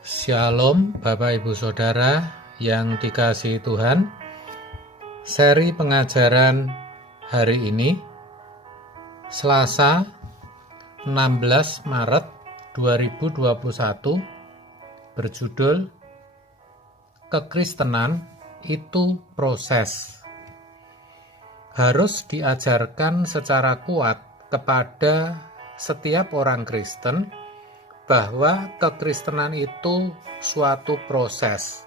Shalom Bapak Ibu Saudara yang dikasihi Tuhan. Seri pengajaran hari ini Selasa 16 Maret 2021 berjudul Kekristenan itu proses. Harus diajarkan secara kuat kepada setiap orang Kristen bahwa kekristenan itu suatu proses.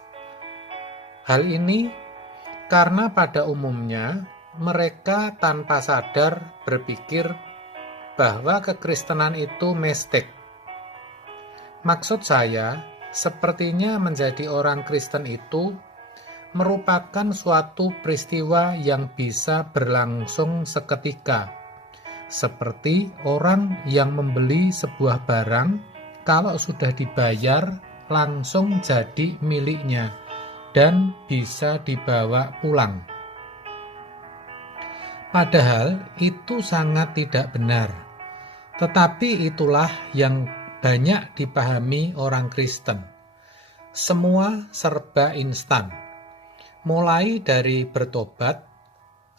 Hal ini karena pada umumnya mereka tanpa sadar berpikir bahwa kekristenan itu mistik. Maksud saya, sepertinya menjadi orang Kristen itu merupakan suatu peristiwa yang bisa berlangsung seketika, seperti orang yang membeli sebuah barang. Kalau sudah dibayar, langsung jadi miliknya dan bisa dibawa pulang. Padahal itu sangat tidak benar. Tetapi itulah yang banyak dipahami orang Kristen. Semua serba instan. Mulai dari bertobat,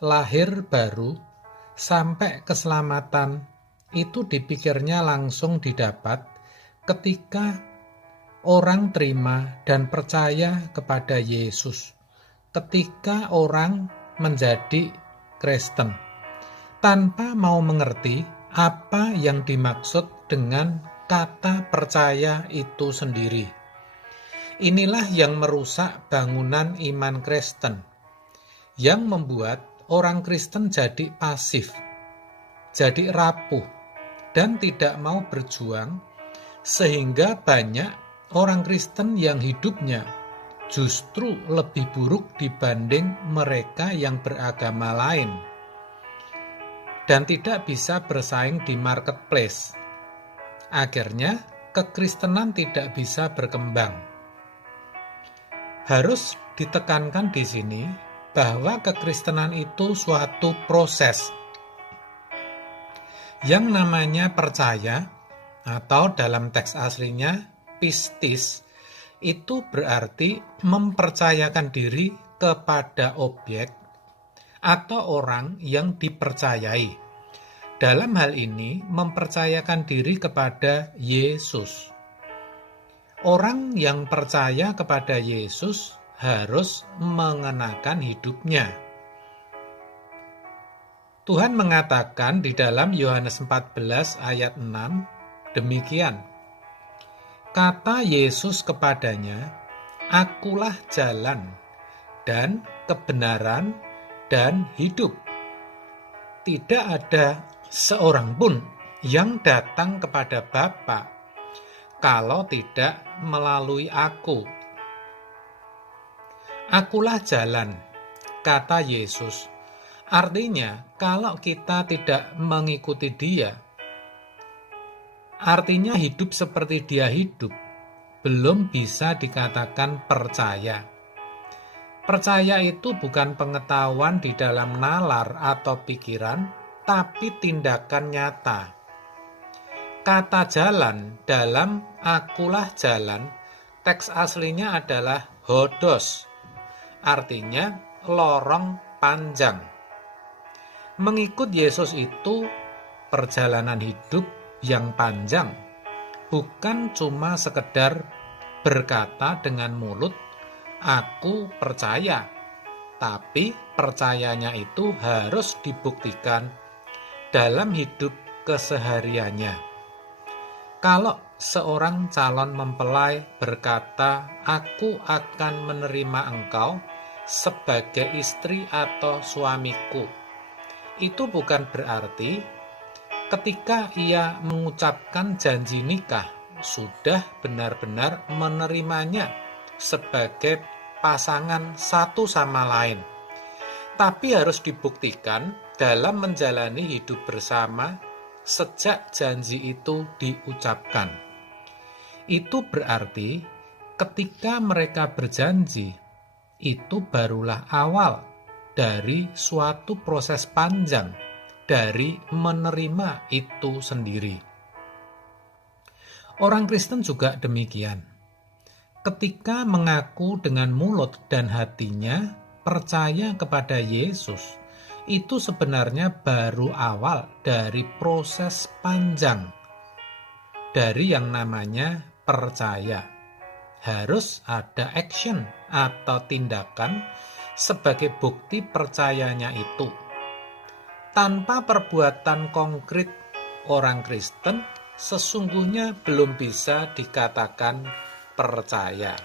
lahir baru, sampai keselamatan, itu dipikirnya langsung didapat ketika orang terima dan percaya kepada Yesus, ketika orang menjadi Kristen, tanpa mau mengerti apa yang dimaksud dengan kata percaya itu sendiri. Inilah yang merusak bangunan iman Kristen, yang membuat orang Kristen jadi pasif, jadi rapuh, dan tidak mau berjuang, sehingga banyak orang Kristen yang hidupnya justru lebih buruk dibanding mereka yang beragama lain dan tidak bisa bersaing di marketplace. Akhirnya, kekristenan tidak bisa berkembang. Harus ditekankan di sini bahwa kekristenan itu suatu proses. Yang namanya percaya atau dalam teks aslinya pistis, itu berarti mempercayakan diri kepada objek atau orang yang dipercayai. Dalam hal ini mempercayakan diri kepada Yesus. Orang yang percaya kepada Yesus harus mengenakan hidupnya. Tuhan mengatakan di dalam Yohanes 14 ayat 6 demikian, kata Yesus kepadanya, "Akulah jalan dan kebenaran dan hidup. Tidak ada seorang pun yang datang kepada Bapa kalau tidak melalui Aku." Akulah jalan, kata Yesus. Artinya, kalau kita tidak mengikuti Dia, artinya hidup seperti Dia hidup, belum bisa dikatakan percaya. Percaya itu bukan pengetahuan di dalam nalar atau pikiran, tapi tindakan nyata. Kata jalan dalam akulah jalan, teks aslinya adalah hodos, artinya lorong panjang. Mengikut Yesus itu perjalanan hidup yang panjang, bukan cuma sekedar berkata dengan mulut, "Aku percaya," tapi percayanya itu harus dibuktikan dalam hidup kesehariannya. Kalau seorang calon mempelai berkata, "Aku akan menerima engkau sebagai istri atau suamiku," itu bukan berarti ketika ia mengucapkan janji nikah, sudah benar-benar menerimanya sebagai pasangan satu sama lain. Tapi harus dibuktikan dalam menjalani hidup bersama sejak janji itu diucapkan. Itu berarti ketika mereka berjanji, itu barulah awal dari suatu proses panjang dari menerima itu sendiri. Orang Kristen juga demikian. Ketika mengaku dengan mulut dan hatinya percaya kepada Yesus, itu sebenarnya baru awal dari proses panjang dari yang namanya percaya. Harus ada action atau tindakan sebagai bukti percayanya itu. Tanpa perbuatan konkret, orang Kristen sesungguhnya belum bisa dikatakan percaya.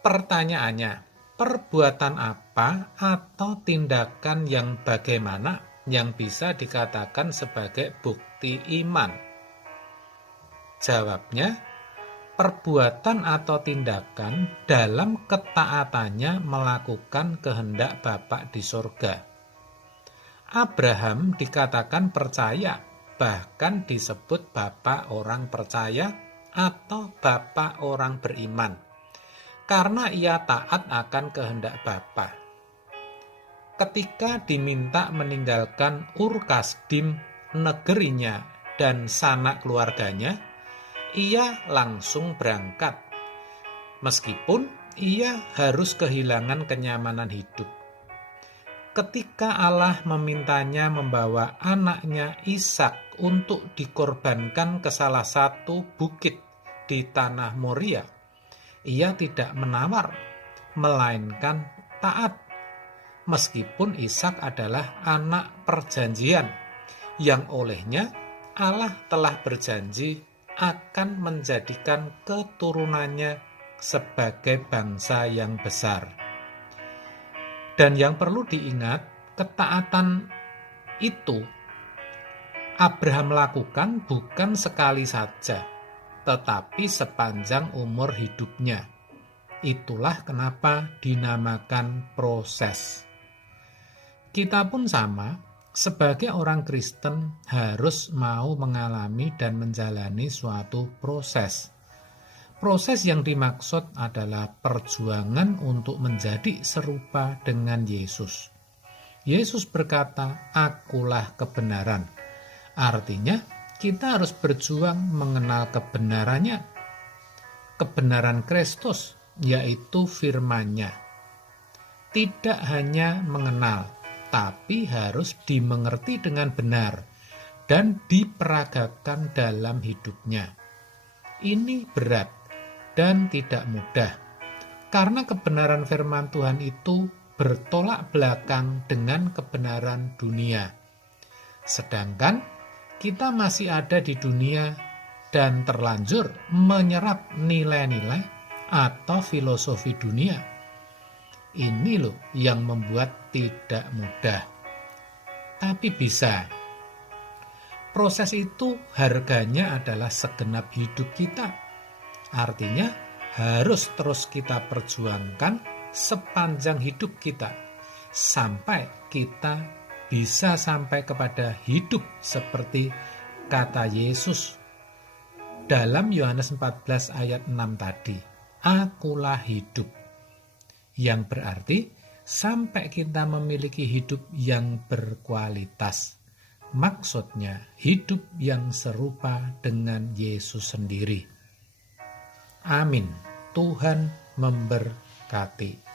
Pertanyaannya, perbuatan apa atau tindakan yang bagaimana yang bisa dikatakan sebagai bukti iman? Jawabnya, perbuatan atau tindakan dalam ketaatannya melakukan kehendak Bapa di sorga. Abraham dikatakan percaya, bahkan disebut Bapa orang percaya atau Bapa orang beriman, karena ia taat akan kehendak Bapa. Ketika diminta meninggalkan Ur Kasdim, negerinya dan sanak keluarganya, ia langsung berangkat, meskipun ia harus kehilangan kenyamanan hidup. Ketika Allah memintanya membawa anaknya Ishak untuk dikorbankan ke salah satu bukit di tanah Moria, ia tidak menawar, melainkan taat. Meskipun Ishak adalah anak perjanjian, yang olehnya Allah telah berjanji akan menjadikan keturunannya sebagai bangsa yang besar. Dan yang perlu diingat, ketaatan itu Abraham lakukan bukan sekali saja, tetapi sepanjang umur hidupnya. Itulah kenapa dinamakan proses. Kita pun sama, sebagai orang Kristen harus mau mengalami dan menjalani suatu proses. Proses yang dimaksud adalah perjuangan untuk menjadi serupa dengan Yesus. Yesus berkata, "Akulah kebenaran." Artinya, kita harus berjuang mengenal kebenarannya. Kebenaran Kristus, yaitu firman-Nya. Tidak hanya mengenal, tapi harus dimengerti dengan benar dan diperagakan dalam hidupnya. Ini berat dan tidak mudah, karena kebenaran firman Tuhan itu bertolak belakang dengan kebenaran dunia. Sedangkan kita masih ada di dunia dan terlanjur menyerap nilai-nilai atau filosofi dunia. Ini loh yang membuat tidak mudah. Tapi bisa. Proses itu harganya adalah segenap hidup kita. Artinya harus terus kita perjuangkan sepanjang hidup kita, sampai kita bisa sampai kepada hidup seperti kata Yesus dalam Yohanes 14 ayat 6 tadi, "Akulah hidup." Yang berarti sampai kita memiliki hidup yang berkualitas. Maksudnya hidup yang serupa dengan Yesus sendiri. Amin. Tuhan memberkati.